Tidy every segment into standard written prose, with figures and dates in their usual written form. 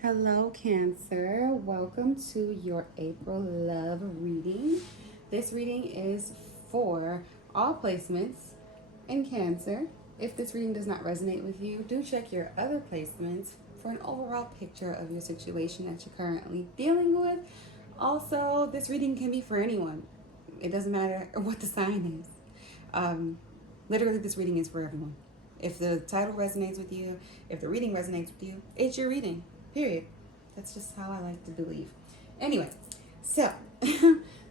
Hello, Cancer. Welcome to your April love reading. This reading is for all placements in Cancer. If this reading does not resonate with you, do check your other placements for an overall picture of your situation that you're currently dealing with. Also, this reading can be for anyone. It doesn't matter what the sign is. Literally, this reading is for everyone. If the title resonates with you, if the reading resonates with you, it's your reading. Period. That's just how I like to believe. Anyway, so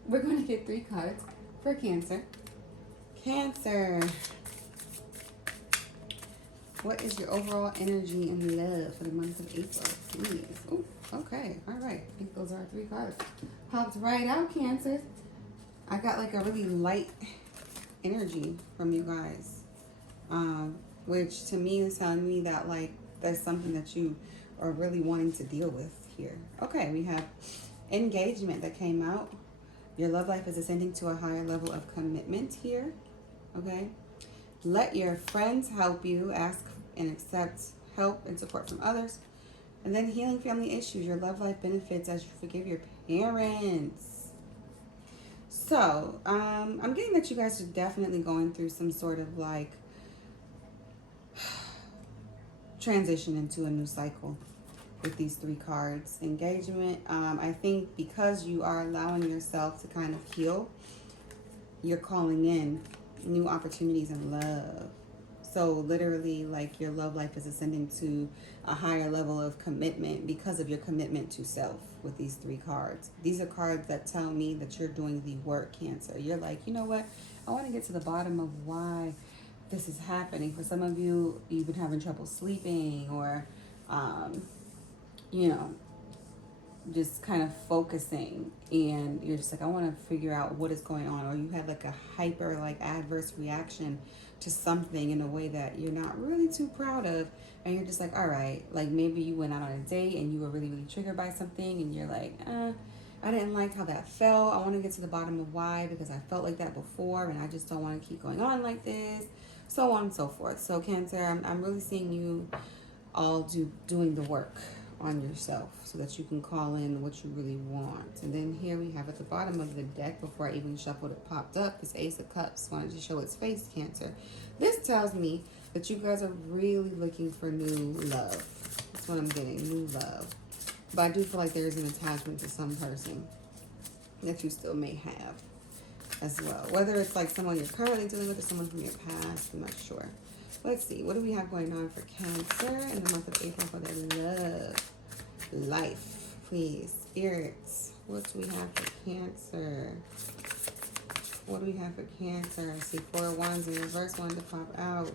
we're going to get 3 cards for Cancer. Cancer. What is your overall energy and love for the month of April, please? Oh, okay. All right. I think those are 3 cards. Popped right out, Cancer. I got like a really light energy from you guys, which to me is telling me that like there's something that you are really wanting to deal with here. Okay, we have engagement that came out. Your love life is ascending to a higher level of commitment here. Okay, let your friends help you. Ask and accept help and support from others. And then healing family issues. Your love life benefits as you forgive your parents. So I'm getting that you guys are definitely going through some sort of like transition into a new cycle with these 3 cards. Engagement, I think because you are allowing yourself to kind of heal, you're calling in new opportunities in love. So literally, like, your love life is ascending to a higher level of commitment because of your commitment to self with these 3 cards. These are cards that tell me that you're doing the work, Cancer. You're like, you know what? I want to get to the bottom of why this is happening. For some of you, you've been having trouble sleeping, or you know, just kind of focusing, and you're just like, I want to figure out what is going on. Or you had like a hyper like adverse reaction to something in a way that you're not really too proud of, and you're just like, all right, like maybe you went out on a date and you were really triggered by something, and you're like, I didn't like how that felt. I want to get to the bottom of why, because I felt like that before and I just don't want to keep going on like this, so on and so forth. So Cancer, I'm really seeing you all doing the work on yourself so that you can call in what you really want. And then here we have at the bottom of the deck, before I even shuffled it, popped up this Ace of Cups. Wanted to show its face, Cancer. This tells me that you guys are really looking for new love. That's what I'm getting, new love. But I do feel like there's an attachment to some person that you still may have as well. Whether it's like someone you're currently dealing with or someone from your past, I'm not sure. Let's see, what do we have going on for Cancer in the month of April for their love life? Please, spirits, what do we have for Cancer? What do we have for Cancer? I see 4 of Wands in reverse, wanted to pop out.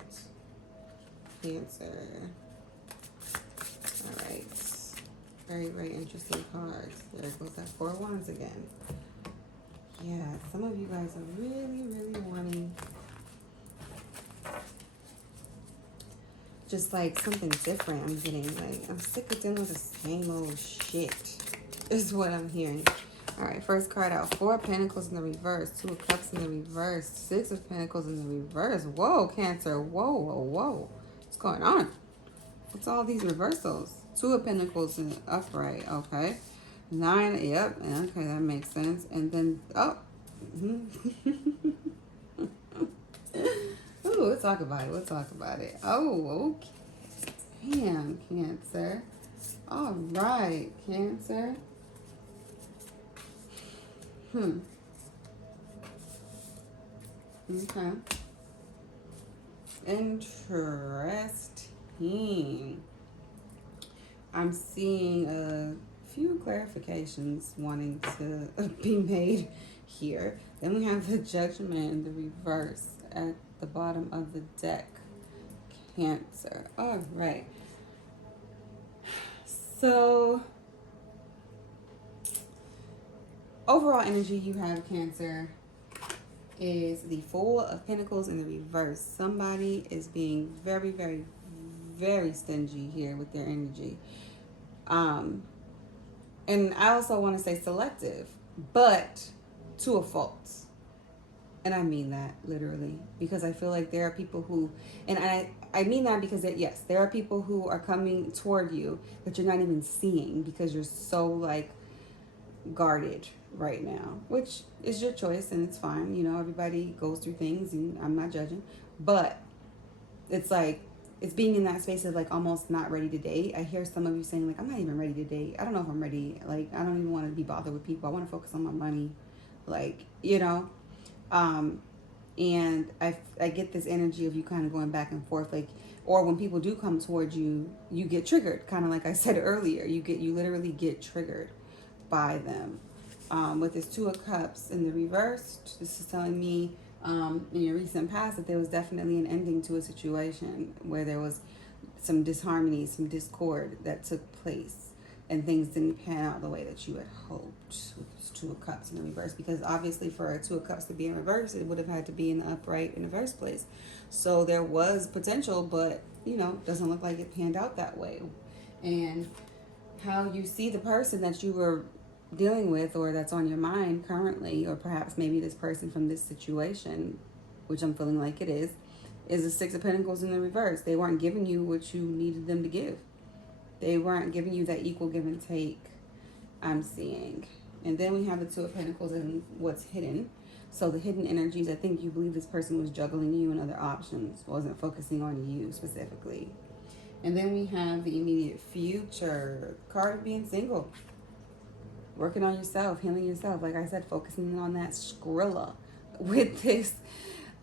Cancer. All right. Very interesting cards. There goes that 4 of Wands again. Yeah, some of you guys are really wanting just like something different. I'm getting like, I'm sick of dealing with the same old shit is what I'm hearing. All right, first card out, 4 of Pentacles in the reverse, 2 of Cups in the reverse, 6 of Pentacles in the reverse. Whoa, Cancer, whoa. What's going on? What's all these reversals? 2 of Pentacles in the upright, okay. 9, yep, okay, that makes sense. And then, oh. Ooh, we'll talk about it. Oh, okay. Damn, Cancer. All right, Cancer. Okay. Interesting. I'm seeing a few clarifications wanting to be made here. Then we have the Judgment in the reverse at the bottom of the deck. Cancer. All right. So overall energy you have, Cancer, is the 4 of Pentacles in the reverse. Somebody is being very stingy here with their energy. And I also want to say selective, but to a fault. And I mean that literally, because I feel like there are people who, and I mean that because yes, there are people who are coming toward you that you're not even seeing because you're so like guarded right now, which is your choice and it's fine. You know, everybody goes through things and I'm not judging, but it's like, it's being in that space of like almost not ready to date. I hear some of you saying like, I'm not even ready to date. I don't know if I'm ready. Like, I don't even want to be bothered with people. I want to focus on my money. Like, you know, and I get this energy of you kind of going back and forth, like, or when people do come towards you, you get triggered, kind of like I said earlier. You literally get triggered by them. With this Two of Cups in the reverse, this is telling me in your recent past that there was definitely an ending to a situation where there was some disharmony, some discord that took place, and things didn't pan out the way that you had hoped with this Two of Cups in the reverse. Because obviously for a Two of Cups to be in reverse, it would have had to be in the upright in the first place. So there was potential, but, you know, doesn't look like it panned out that way. And how you see the person that you were dealing with or that's on your mind currently, or perhaps maybe this person from this situation, which I'm feeling like it is the Six of Pentacles in the reverse. They weren't giving you what you needed them to give. They weren't giving you that equal give and take, I'm seeing. And then we have the Two of Pentacles and what's hidden. So the hidden energies, I think you believe this person was juggling you and other options, wasn't focusing on you specifically. And then we have the immediate future, card of being single. Working on yourself, healing yourself. Like I said, focusing on that Skrilla with this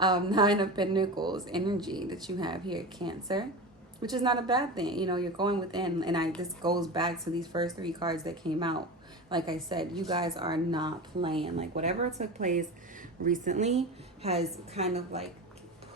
Nine of Pentacles energy that you have here, Cancer, which is not a bad thing. You know, you're going within, and this goes back to these first three cards that came out. Like I said, you guys are not playing. Like whatever took place recently has kind of like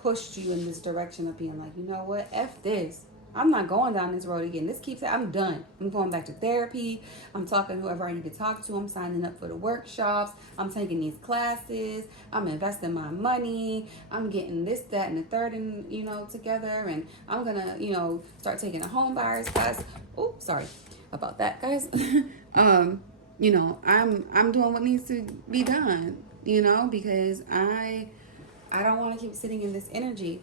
pushed you in this direction of being like, you know what, F this. I'm not going down this road again. This keeps, I'm done. I'm going back to therapy. I'm talking to whoever I need to talk to. I'm signing up for the workshops. I'm taking these classes. I'm investing my money. I'm getting this, that, and the third, and you know, together. And I'm gonna, you know, start taking a home buyers class. Oh, sorry about that, guys. You know, I'm doing what needs to be done. You know, because I don't want to keep sitting in this energy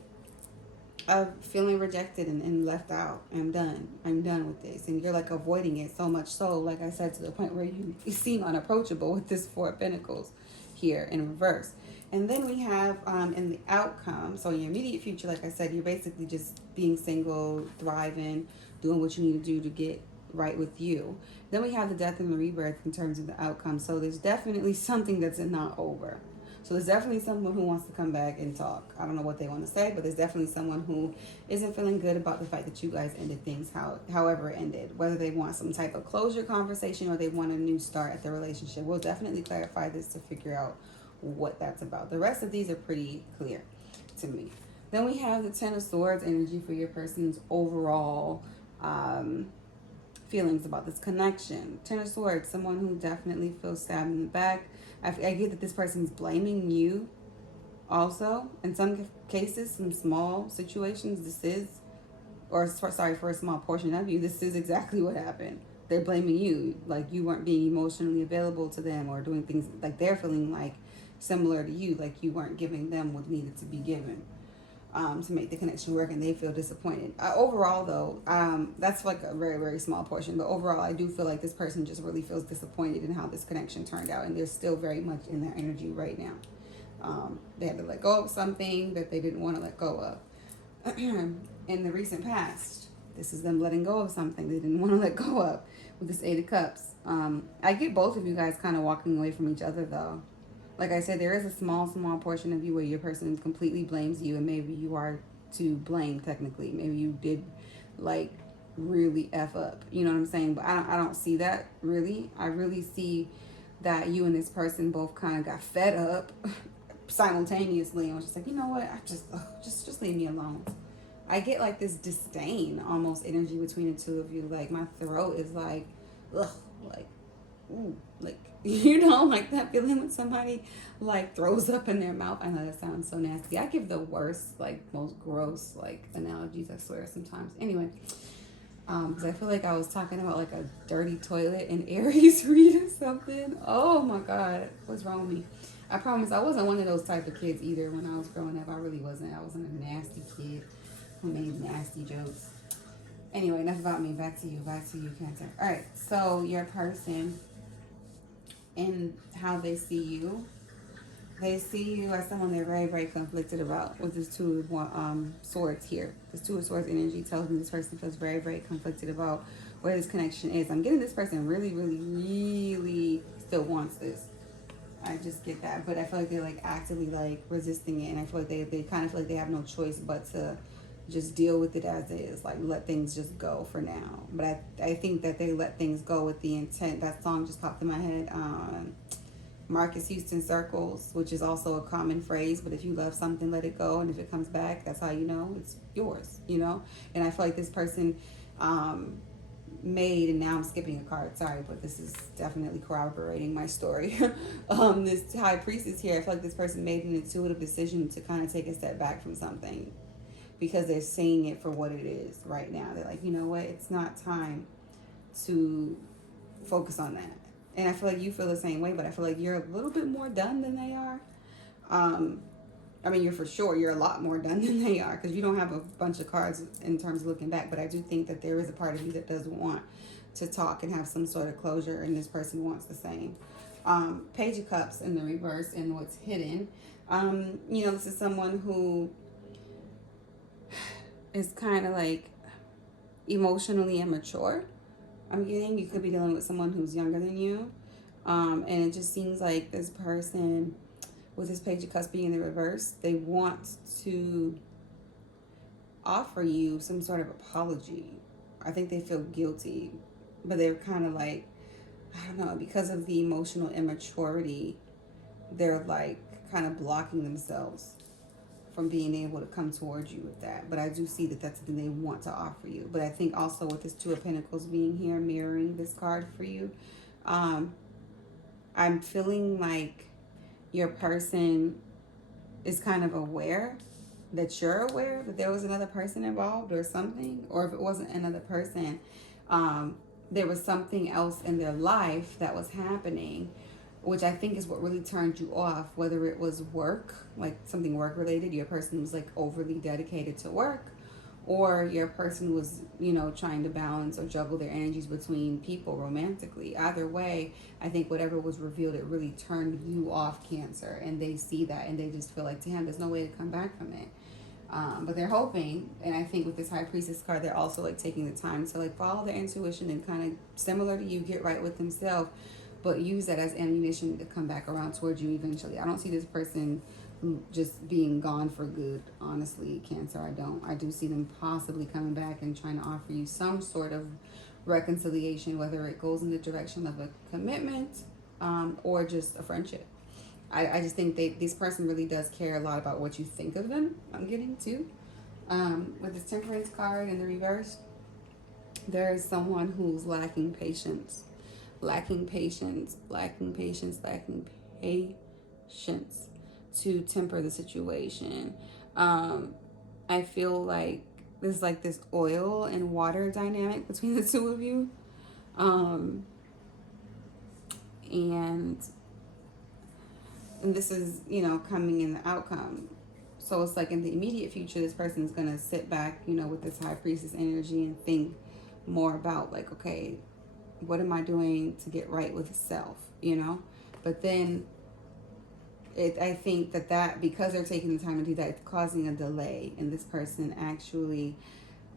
of feeling rejected and left out. I'm done with this. And you're like avoiding it so much so, like I said, to the point where you seem unapproachable with this Four of Pentacles here in reverse. And then we have in the outcome, so in your immediate future, like I said, you're basically just being single, thriving, doing what you need to do to get right with you. Then we have the death and the rebirth in terms of the outcome. So there's definitely something that's not over. So there's definitely someone who wants to come back and talk. I don't know what they want to say, but there's definitely someone who isn't feeling good about the fact that you guys ended things however it ended. Whether they want some type of closure conversation or they want a new start at the relationship. We'll definitely clarify this to figure out what that's about. The rest of these are pretty clear to me. Then we have the Ten of Swords energy for your person's overall feelings about this connection. Ten of Swords, someone who definitely feels stabbed in the back. I get that this person's blaming you also. In some cases, some small situations, this is, or sorry, for a small portion of you, this is exactly what happened. They're blaming you. Like you weren't being emotionally available to them or doing things like they're feeling like similar to you, like you weren't giving them what needed to be given to make the connection work, and they feel disappointed. Overall, though, that's like a very, very small portion. But overall, I do feel like this person just really feels disappointed in how this connection turned out, and they're still very much in their energy right now. They had to let go of something that they didn't want to let go of. In the recent past, this is them letting go of something they didn't want to let go of with this Eight of Cups. I get both of you guys kind of walking away from each other, though. Like I said, there is a small portion of you where your person completely blames you, and maybe you are to blame technically. Maybe you did like really F up, you know what I'm saying? But I don't see that really. I really see that you and this person both kind of got fed up simultaneously and was just like, you know what, I just leave me alone. I get like this disdain almost energy between the two of you. Like my throat is like, ugh, like, ooh, like, you know, like that feeling when somebody like throws up in their mouth. I know that sounds so nasty. I give the worst, like most gross like analogies, I swear, sometimes. Anyway, because I feel like I was talking about like a dirty toilet in Aries read or something. Oh my God, what's wrong with me? I promise I wasn't one of those type of kids either when I was growing up. I really wasn't. I wasn't a nasty kid. who made nasty jokes. Anyway, enough about me. Back to you, Cancer. All right, so your person and how they see you. They see you as someone they're very, very conflicted about with this Two of Swords here. This Two of Swords energy tells me this person feels very, very conflicted about where this connection is. I'm getting this person really, really, really still wants this. I just get that. But I feel like they're like actively like resisting it. And I feel like they kind of feel like they have no choice but to just deal with it as is. Like let things just go for now. But I think that they let things go with the intent. That song just popped in my head. Marcus Houston Circles, which is also a common phrase, but if you love something, let it go, and if it comes back, that's how you know it's yours, you know? And I feel like this person made, and now I'm skipping a card, sorry, but this is definitely corroborating my story. This High Priestess here, I feel like this person made an intuitive decision to kind of take a step back from something because they're seeing it for what it is right now. They're like, you know what, it's not time to focus on that. And I feel like you feel the same way, but I feel like you're a little bit more done than they are. I mean, you're a lot more done than they are because you don't have a bunch of cards in terms of looking back. But I do think that there is a part of you that does want to talk and have some sort of closure, and this person wants the same. Page of Cups in the reverse and what's hidden. You know, this is someone who is kind of like emotionally immature. I'm getting, you could be dealing with someone who's younger than you. And it just seems like this person, with this Page of Cups being in the reverse, they want to offer you some sort of apology. I think they feel guilty, but they're kind of like, I don't know, because of the emotional immaturity, they're like kind of blocking themselves from being able to come towards you with that. But I do see that that's something they want to offer you. But I think also with this Two of Pentacles being here, mirroring this card for you, I'm feeling like your person is kind of aware that you're aware that there was another person involved or something. Or if it wasn't another person, there was something else in their life that was happening, which I think is what really turned you off, whether it was work, like something work related, your person was like overly dedicated to work, or your person was, you know, trying to balance or juggle their energies between people romantically. Either way, I think whatever was revealed, it really turned you off, Cancer, and they see that and they just feel like, damn, there's no way to come back from it. But they're hoping, and I think with this High Priestess card, they're also like taking the time to like follow their intuition and kind of similar to you, get right with themselves, but use that as ammunition to come back around towards you eventually. I don't see this person just being gone for good, honestly, Cancer. I don't. I do see them possibly coming back and trying to offer you some sort of reconciliation, whether it goes in the direction of a commitment or just a friendship. I just think this person really does care a lot about what you think of them. I'm getting too. With this Temperance card in the reverse, there is someone who's lacking patience. Lacking patience to temper the situation. I feel like there's like this oil and water dynamic between the two of you. And this is, you know, coming in the outcome. So it's like in the immediate future, this person's going to sit back, you know, with this High Priestess energy and think more about like, okay, what am I doing to get right with self, you know? But then I think that because they're taking the time to do that, it's causing a delay in this person actually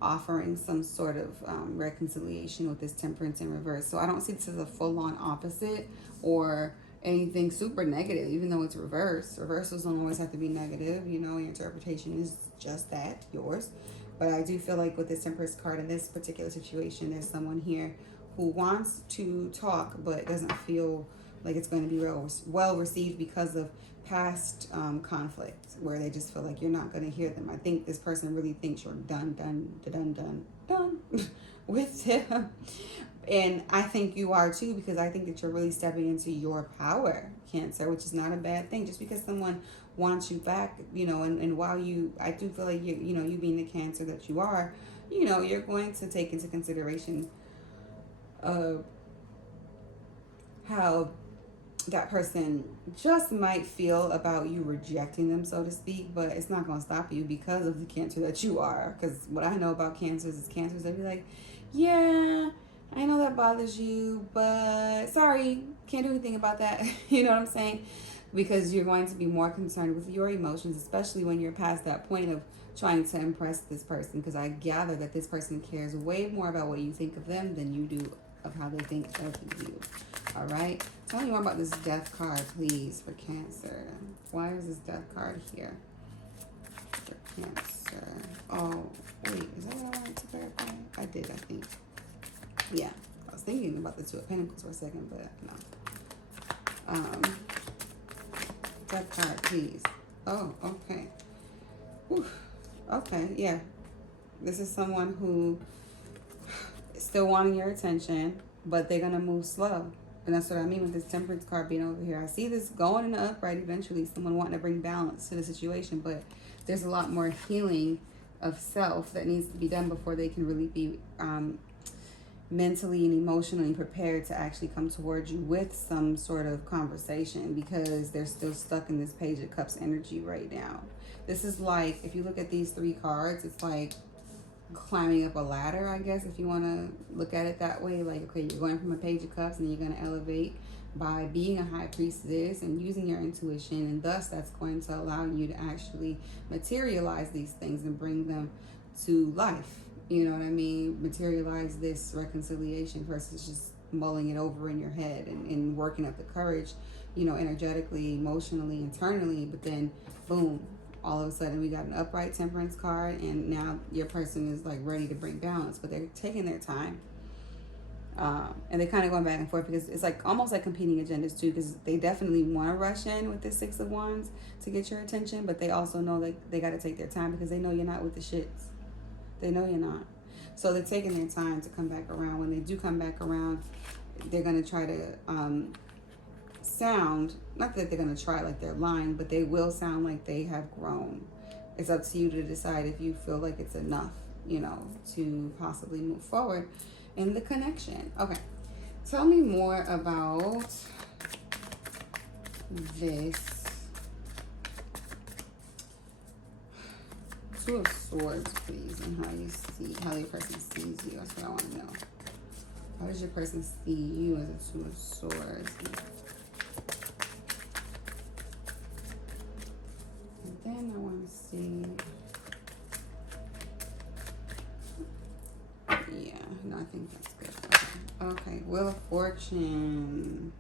offering some sort of reconciliation with this Temperance in reverse. So I don't see this as a full-on opposite or anything super negative, even though it's reverse. Reversals don't always have to be negative, you know, your interpretation is just that, yours. But I do feel like with this Temperance card in this particular situation, there's someone here who wants to talk but doesn't feel like it's going to be well received because of past conflict, where they just feel like you're not going to hear them. I think this person really thinks you're done with them. And I think you are too, because I think that you're really stepping into your power, Cancer, which is not a bad thing. Just because someone wants you back, you know, and while I do feel like you know, you being the Cancer that you are, you know, you're going to take into consideration how that person just might feel about you rejecting them, so to speak, but it's not going to stop you because of the Cancer that you are. Because what I know about Cancers is Cancers, they be like, yeah, I know that bothers you, but sorry, can't do anything about that. You know what I'm saying? Because you're going to be more concerned with your emotions, especially when you're past that point of trying to impress this person. Because I gather that this person cares way more about what you think of them than you do of how they think of you. All right? Tell me more about this Death card, please, for Cancer. Why is this Death card here for Cancer? Oh, wait, is that what I wanted to clarify? I did, I think. Yeah, I was thinking about the Two of Pentacles for a second, but no. Death card, please. Oh, okay. Whew. Okay, yeah. This is someone who is still wanting your attention, but they're going to move slow. And that's what I mean with this Temperance card being over here. I see this going in the upright eventually, someone wanting to bring balance to the situation, but there's a lot more healing of self that needs to be done before they can really be mentally and emotionally prepared to actually come towards you with some sort of conversation, because they're still stuck in this Page of Cups energy right now. This is like, if you look at these three cards, it's like climbing up a ladder, I guess, if you want to look at it that way. Like, okay, you're going from a Page of Cups and you're going to elevate by being a High Priestess and using your intuition, and thus that's going to allow you to actually materialize these things and bring them to life. You know what I mean? Materialize this reconciliation versus just mulling it over in your head and working up the courage, you know, energetically, emotionally, internally. But then, boom, all of a sudden we got an upright Temperance card, and now your person is like ready to bring balance, but they're taking their time. And they're kind of going back and forth because it's like almost like competing agendas too, because they definitely want to rush in with this Six of Wands to get your attention, but they also know that they got to take their time because they know you're not with the shits. They know you're not. So they're taking their time to come back around. When they do come back around, they're going to try to sound, not that they're going to try like they're lying, but they will sound like they have grown. It's up to you to decide if you feel like it's enough, you know, to possibly move forward in the connection. Okay. Tell me more about this Two of Swords, please, and how you see, how your person sees you. That's what I want to know. How does your person see you as a Two of Swords? And then I want to see. Yeah, no, I think that's good. Okay, Wheel of Fortune.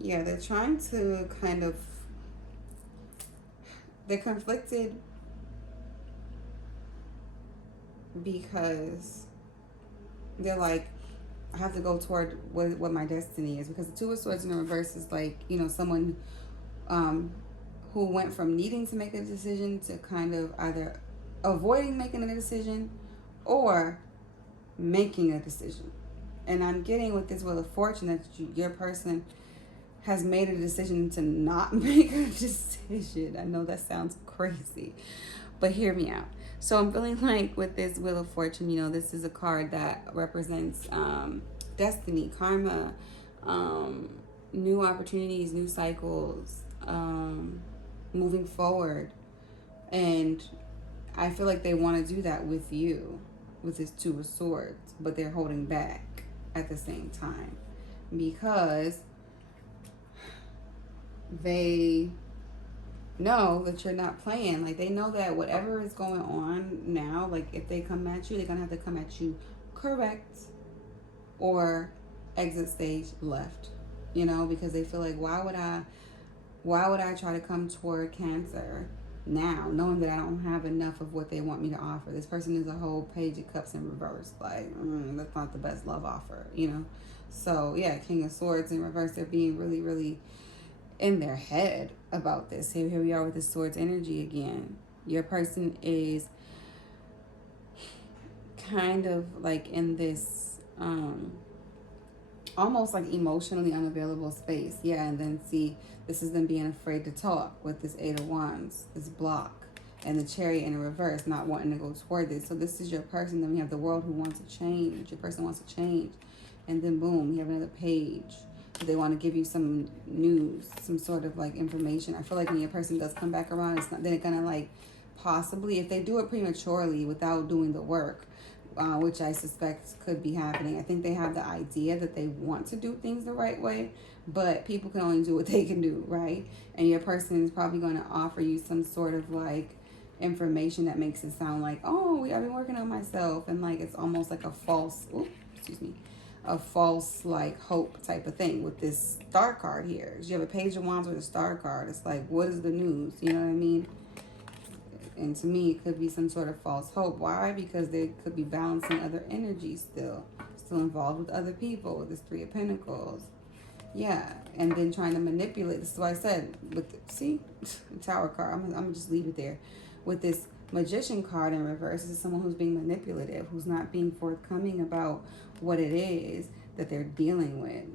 Yeah, they're trying to kind of, they're conflicted because they're like, I have to go toward what my destiny is, because the Two of Swords in the reverse is like, you know, someone who went from needing to make a decision to kind of either avoiding making a decision or making a decision. And I'm getting with this Wheel of Fortune that your person has made a decision to not make a decision. I know that sounds crazy, but hear me out. So I'm feeling like with this Wheel of Fortune, you know, this is a card that represents destiny, karma, new opportunities, new cycles, moving forward. And I feel like they want to do that with you, with this Two of Swords, but they're holding back at the same time because they know that you're not playing. Like, they know that whatever is going on now, like if they come at you, they're gonna have to come at you correct or exit stage left, you know, because they feel like, why would I try to come toward Cancer now knowing that I don't have enough of what they want me to offer? This person is a whole Page of Cups in reverse. Like, that's not the best love offer, you know? So yeah, King of Swords in reverse, they're being really, really in their head about this. Here we are with the Swords energy again. Your person is kind of like in this almost like emotionally unavailable space. Yeah, and then see, this is them being afraid to talk with this Eight of Wands, this block, and the Chariot in reverse, not wanting to go toward this. So this is your person. Then we have the World who wants to change. Your person wants to change. And then boom, we have another Page. They want to give you some news, some sort of like information. I feel like when your person does come back around, it's not, they're gonna like possibly, if they do it prematurely without doing the work, which I suspect could be happening. I think they have the idea that they want to do things the right way, but people can only do what they can do, right? And your person is probably going to offer you some sort of like information that makes it sound like, oh, I've been working on myself, and like it's almost like a false, a false like hope type of thing with this star card here. You have a page of wands with a star card. It's like, what is the news? You know what I mean? And to me, it could be some sort of false hope. Why? Because they could be balancing other energies still involved with other people with this Three of Pentacles. Yeah, and then trying to manipulate. This is what I said. With see, the Tower card. I'm gonna just leave it there. With this Magician card in reverse, this is someone who's being manipulative, who's not being forthcoming about what it is that they're dealing with.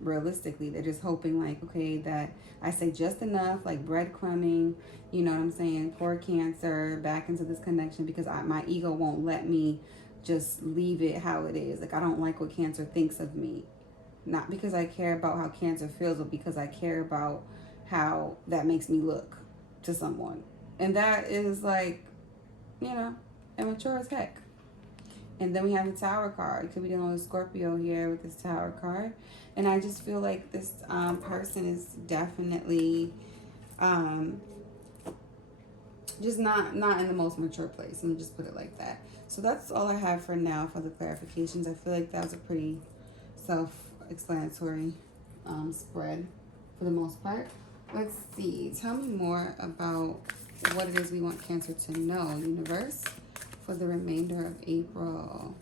Realistically, they're just hoping like, okay, that I say just enough, like breadcrumbing, you know what I'm saying, pour Cancer back into this connection, because my ego won't let me just leave it how it is. Like, I don't like what Cancer thinks of me, not because I care about how Cancer feels, but because I care about how that makes me look to someone. And that is like, you know, immature as heck. And then we have the Tower card. Could be dealing with Scorpio here with this Tower card. And I just feel like this person is definitely just not in the most mature place. Let me just put it like that. So that's all I have for now for the clarifications. I feel like that was a pretty self-explanatory spread for the most part. Let's see. Tell me more about what it is we want Cancer to know, universe, for the remainder of April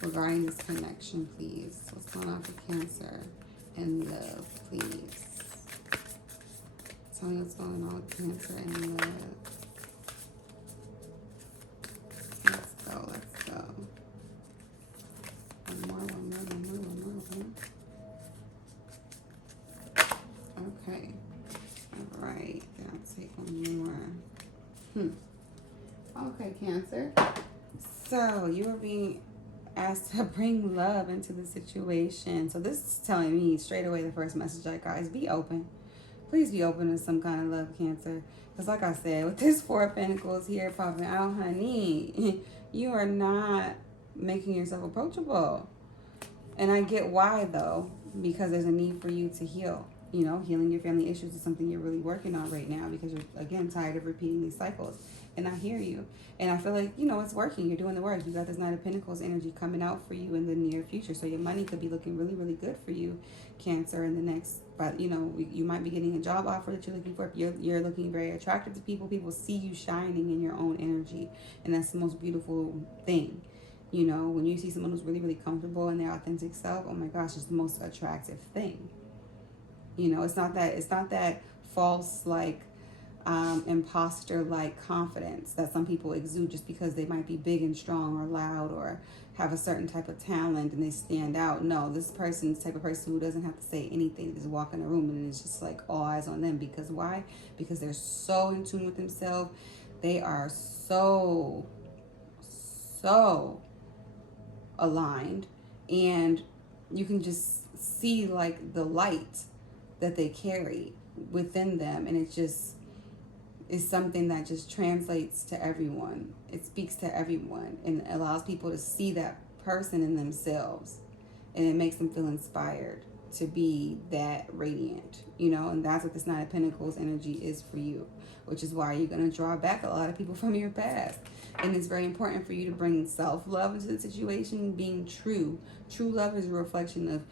regarding this connection, please. What's going on for Cancer and love, please? Tell me what's going on with Cancer and love. Let's go. One more. Okay. All right. Then I'll take one more. Okay, Cancer. So you are being asked to bring love into the situation. So this is telling me straight away, the first message I got is be open. Please be open to some kind of love, Cancer. Because like I said, with this Four of Pentacles here popping out, honey, you are not making yourself approachable. And I get why, though, because there's a need for you to heal. You know, healing your family issues is something you're really working on right now, because you're, again, tired of repeating these cycles. And I hear you. And I feel like, you know, it's working. You're doing the work. You got this Nine of Pentacles energy coming out for you in the near future. So your money could be looking really, really good for you, Cancer, in the next, but, you know, you might be getting a job offer that you're looking for. You're looking very attractive to people. People see you shining in your own energy. And that's the most beautiful thing. You know, when you see someone who's really, really comfortable in their authentic self, oh my gosh, it's the most attractive thing. You know, it's not that false, like, imposter like confidence that some people exude just because they might be big and strong or loud or have a certain type of talent and they stand out. No, this person's the type of person who doesn't have to say anything. They just walk in a room and it's just like all eyes on them. Because why? Because they're so in tune with themselves. They are so aligned, and you can just see like the light that they carry within them, and it just is something that just translates to everyone. It speaks to everyone and allows people to see that person in themselves, and it makes them feel inspired to be that radiant, you know. And that's what this Nine of Pentacles energy is for you, which is why you're going to draw back a lot of people from your past. And it's very important for you to bring self-love into the situation. Being true love is a reflection of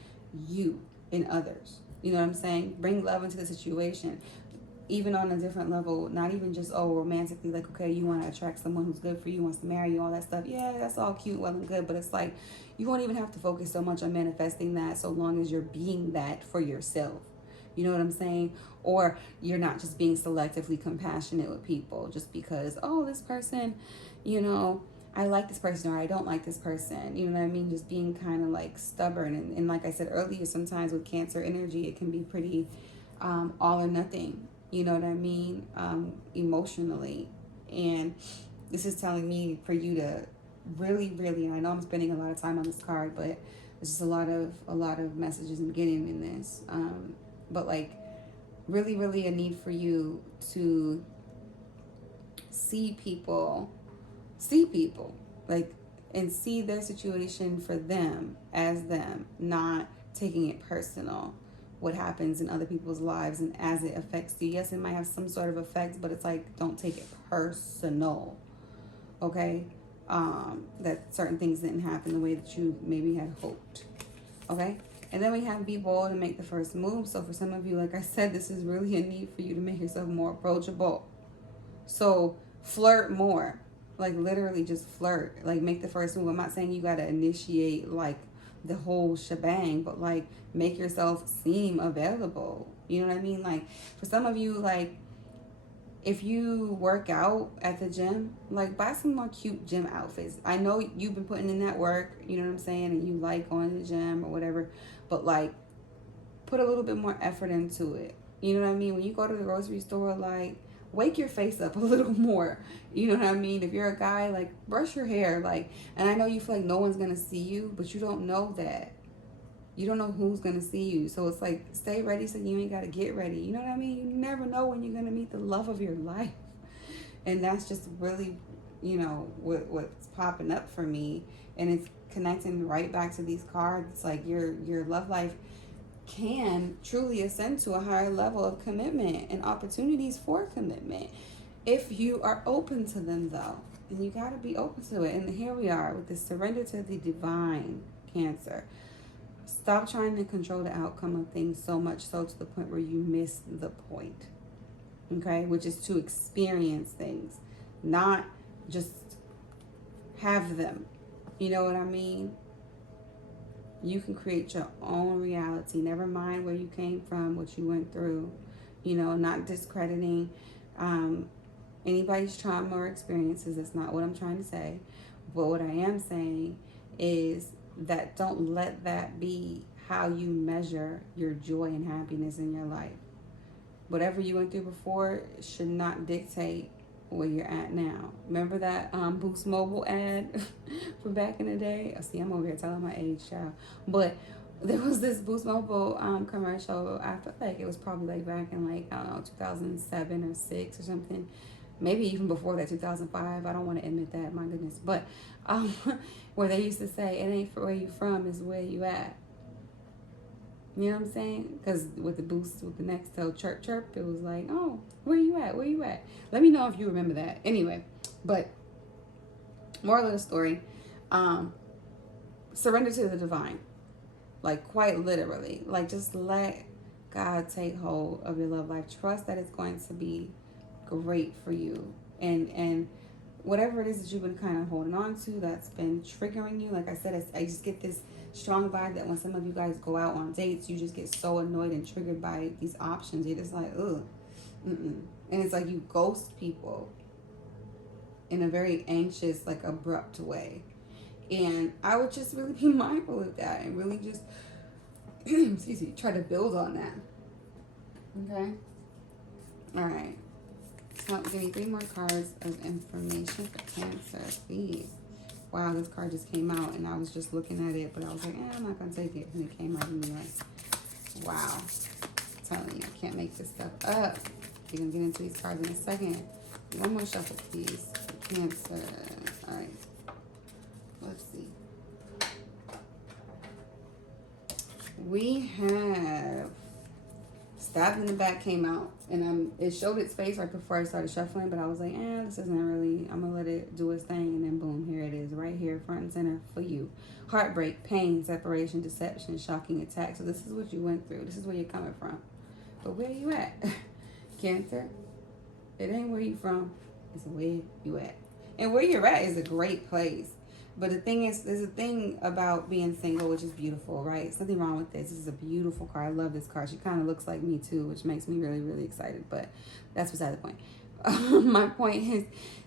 you in others. You know what I'm saying? Bring love into the situation, even on a different level, not even just, oh, romantically, like, okay, you want to attract someone who's good for you, wants to marry you, all that stuff. Yeah, that's all cute, well and good, but it's like, you won't even have to focus so much on manifesting that so long as you're being that for yourself. You know what I'm saying? Or you're not just being selectively compassionate with people just because, oh, this person, you know, I like this person or I don't like this person. You know what I mean? Just being kind of like stubborn. And like I said earlier, sometimes with Cancer energy, it can be pretty all or nothing. You know what I mean? Emotionally. And this is telling me for you to really, really, and I know I'm spending a lot of time on this card, but there's just a lot of messages I'm getting in this. But like, really, really a need for you to see people, like, and see their situation for them as them, not taking it personal. What happens in other people's lives and as it affects you. Yes, it might have some sort of effect, but it's like, don't take it personal. Okay? That certain things didn't happen the way that you maybe had hoped. Okay? And then we have be bold and make the first move. So for some of you, like I said, this is really a need for you to make yourself more approachable. So flirt more. Like literally just flirt. Like make the first move. I'm not saying you got to initiate like the whole shebang, but like make yourself seem available. You know what I mean? Like for some of you, like if you work out at the gym, like buy some more cute gym outfits. I know you've been putting in that work, you know what I'm saying, and you like going to the gym or whatever, but like put a little bit more effort into it. You know what I mean? When you go to the grocery store, like wake your face up a little more. You know what I mean? If you're a guy, like brush your hair, like, and I know you feel like no one's gonna see you, but you don't know that. You don't know who's going to see you. So it's like, stay ready so you ain't got to get ready. You know what I mean? You never know when you're going to meet the love of your life. And that's just really, you know, what's popping up for me. And it's connecting right back to these cards. It's like your love life can truly ascend to a higher level of commitment and opportunities for commitment. If you are open to them, though. And you got to be open to it. And here we are with this surrender to the divine, Cancer. Stop trying to control the outcome of things so much so to the point where you miss the point. Okay? Which is to experience things, not just have them. You know what I mean? You can create your own reality. Never mind where you came from, what you went through. You know, not discrediting anybody's trauma or experiences. That's not what I'm trying to say. But what I am saying is that don't let that be how you measure your joy and happiness in your life. Whatever you went through before should not dictate where you're at now. Remember that Boost Mobile ad from back in the day? Oh, see, I'm over here telling my age, child. But there was this Boost Mobile commercial. I feel like it was probably like back in like, I don't know, 2007 or 6 or something. Maybe even before that, 2005. I don't want to admit that, my goodness. But where they used to say, it ain't where you from, it's where you at. You know what I'm saying? Because with the Boost, with the Nextel chirp chirp, it was like, oh, where you at? Where you at? Let me know if you remember that. Anyway, but moral of the story, surrender to the divine. Like quite literally. Like just let God take hold of your love life. Trust that it's going to be great for you. And whatever it is that you've been kind of holding on to that's been triggering you, like I said, I just get this strong vibe that when some of you guys go out on dates, you just get so annoyed and triggered by these options. You're just like, ugh, and it's like you ghost people in a very anxious, like abrupt way. And I would just really be mindful of that and really just excuse me, try to build on that. Okay? All right. So give me 3 more cards of information for Cancer, please. Wow, this card just came out and I was just looking at it, but I was like, I'm not going to take it. And it came out and be like, wow. I'm telling you, I can't make this stuff up. We're going to get into these cards in a second. One more shuffle, please, for Cancer. All right. Let's see. We have Stabbed in the Back came out, and it showed its face right before I started shuffling, but I was like, this isn't really, I'm going to let it do its thing, and then boom, here it is, right here, front and center for you. Heartbreak, pain, separation, deception, shocking attack. So this is what you went through. This is where you're coming from. But where you at? Cancer, it ain't where you from, it's where you at. And where you're at is a great place. But the thing is, there's a thing about being single, which is beautiful, right? There's nothing wrong with this. This is a beautiful card. I love this card. She kind of looks like me too, which makes me really, really excited. But that's beside the point. My point is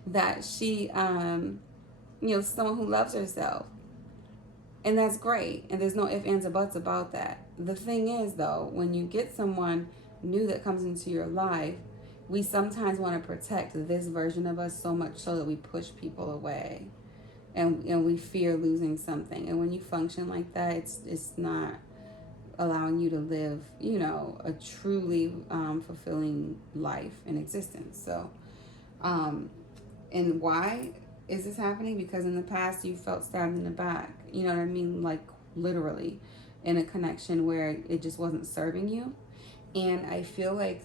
that she, someone who loves herself. And that's great. And there's no ifs, ands, or buts about that. The thing is, though, when you get someone new that comes into your life, we sometimes want to protect this version of us so much so that we push people away. and we fear losing something. And when you function like that, it's not allowing you to live, you know, a truly fulfilling life and existence. So, and why is this happening? Because in the past you felt stabbed in the back, you know what I mean? Like literally in a connection where it just wasn't serving you. And I feel like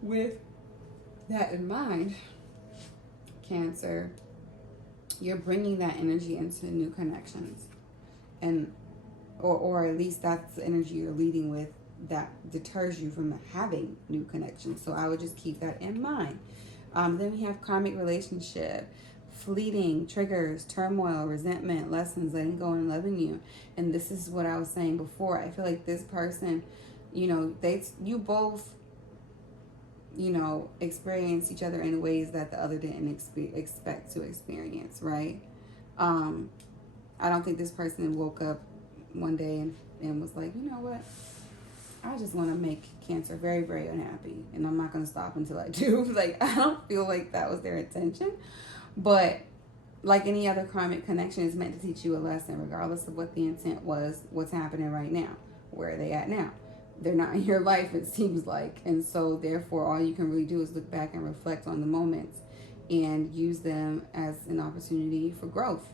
with that in mind, Cancer, you're bringing that energy into new connections, and or at least that's the energy you're leading with that deters you from having new connections. So I would just keep that in mind. Then we have karmic relationship, fleeting, triggers, turmoil, resentment, lessons, letting go and loving you. And this is what I was saying before. I feel like this person, you know, you both, you know, experience each other in ways that the other didn't expect to experience, right? I don't think this person woke up one day and was like, you know what? I just want to make Cancer very, very unhappy, and I'm not going to stop until I do. Like, I don't feel like that was their intention. But like any other karmic connection, is meant to teach you a lesson, regardless of what the intent was, what's happening right now. Where are they at now? They're not in your life, it seems like. And so, therefore, all you can really do is look back and reflect on the moments and use them as an opportunity for growth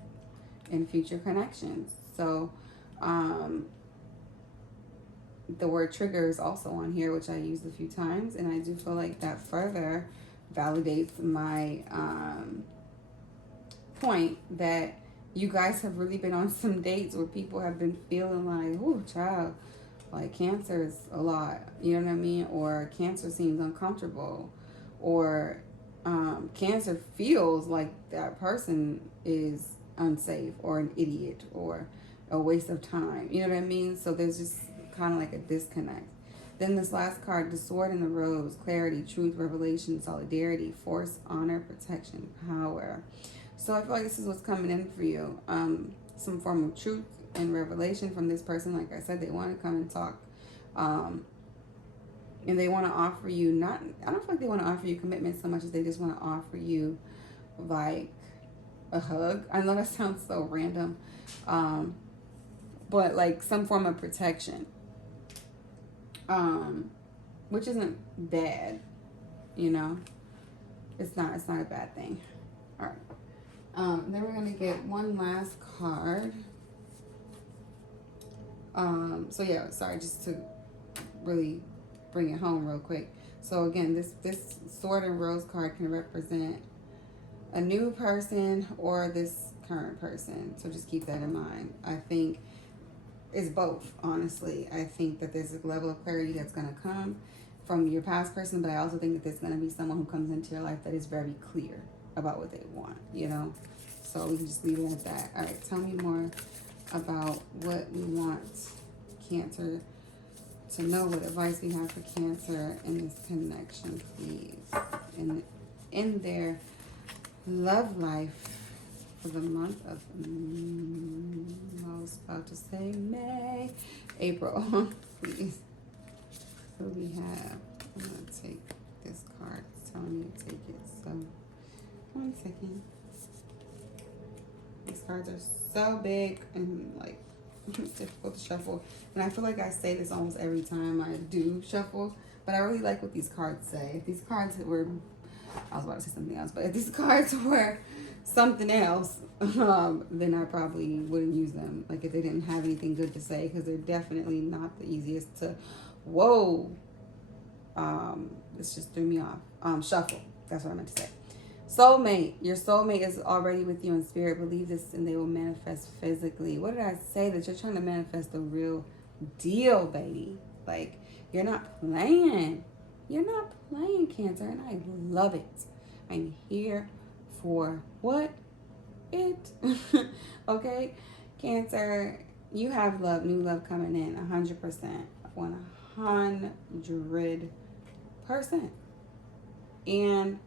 and future connections. So, the word trigger is also on here, which I used a few times, and I do feel like that further validates my point that you guys have really been on some dates where people have been feeling like, oh, child, like Cancer is a lot, you know what I mean? Or Cancer seems uncomfortable, or Cancer feels like that person is unsafe or an idiot or a waste of time, you know what I mean? So there's just kind of like a disconnect. Then this last card, the Sword and the Rose, clarity, truth, revelation, solidarity, force, honor, protection, power. So I feel like this is what's coming in for you. Some form of truth and revelation from this person. Like I said, they want to come and talk. And they want to offer you, I don't feel like they want to offer you commitment so much as they just want to offer you like a hug. I know that sounds so random. But like some form of protection. Which isn't bad, you know. It's not a bad thing. All right. Then we're gonna get one last card. So yeah, sorry, just to really bring it home real quick. So again, this Sword and Rose card can represent a new person or this current person. So just keep that in mind. I think it's both, honestly. I think that there's a level of clarity that's going to come from your past person, but I also think that there's going to be someone who comes into your life that is very clear about what they want, you know? So we can just leave it at that. All right, tell me more about what we want Cancer to know, what advice we have for Cancer in this connection, please. In their love life for the month of, I was about to say May, April, please. So we have, I'm going to take this card. It's telling me to take it. So, 1 second. These cards are so big and like difficult to shuffle. And I feel like I say this almost every time I do shuffle, but I really like what these cards say. If these cards were, I was about to say something else, but if these cards were something else, then I probably wouldn't use them. Like if they didn't have anything good to say, because they're definitely not the easiest to, whoa, this just threw me off. Shuffle, that's what I meant to say. Soulmate, your soulmate is already with you in spirit. Believe this and they will manifest physically. What did I say? That you're trying to manifest the real deal, baby. Like, you're not playing. You're not playing, Cancer, and I love it. I'm here for what? It. Okay? Cancer, you have love, new love coming in 100%. 100%. And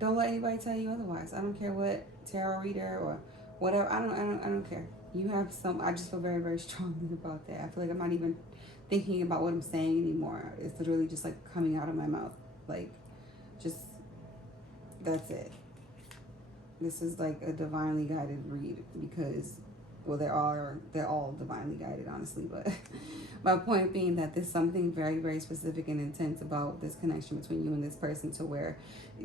don't let anybody tell you otherwise. I don't care what tarot reader or whatever. I don't care. You have some. I just feel very, very strongly about that. I feel like I'm not even thinking about what I'm saying anymore. It's literally just like coming out of my mouth. Like, just, that's it. This is like a divinely guided read because, well, they're all divinely guided, honestly. But my point being that there's something very, very specific and intense about this connection between you and this person, to where,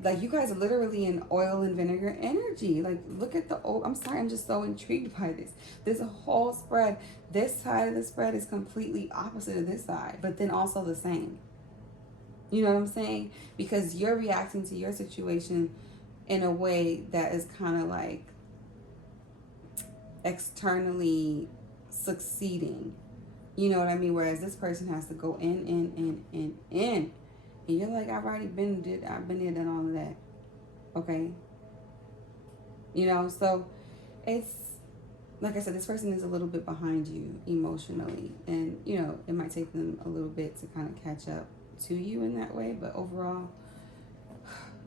like, you guys are literally in oil and vinegar energy. Like, look at the I'm sorry, I'm just so intrigued by this. There's a whole spread. This side of the spread is completely opposite of this side, but then also the same. You know what I'm saying? Because you're reacting to your situation in a way that is kind of like externally succeeding. You know what I mean? Whereas this person has to go in. And you're like, I've been there, done all of that. Okay? You know, so it's, like I said, this person is a little bit behind you emotionally. And, you know, it might take them a little bit to kind of catch up to you in that way. But overall,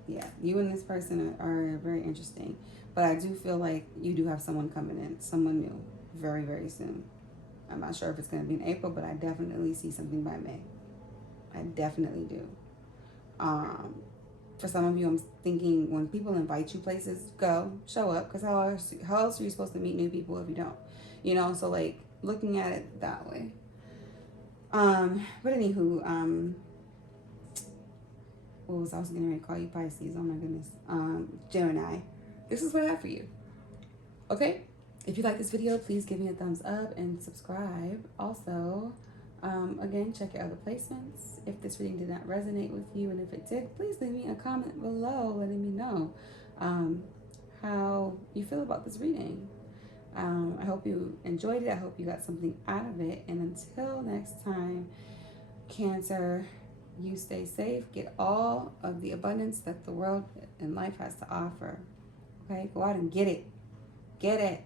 yeah, you and this person are very interesting. But I do feel like you do have someone coming in, someone new, very, very soon. I'm not sure if it's going to be in April, but I definitely see something by May. I definitely do. For some of you, I'm thinking when people invite you places, go, show up. Because how else are you supposed to meet new people if you don't? You know, so like looking at it that way. But anywho, I was getting ready to call you Pisces. Oh my goodness. Gemini. This is what I have for you. Okay? If you like this video, please give me a thumbs up and subscribe. Also, again, check your other placements. If this reading did not resonate with you, and if it did, please leave me a comment below letting me know how you feel about this reading. I hope you enjoyed it. I hope you got something out of it. And until next time, Cancer, you stay safe. Get all of the abundance that the world and life has to offer. Okay? Go out and get it. Get it.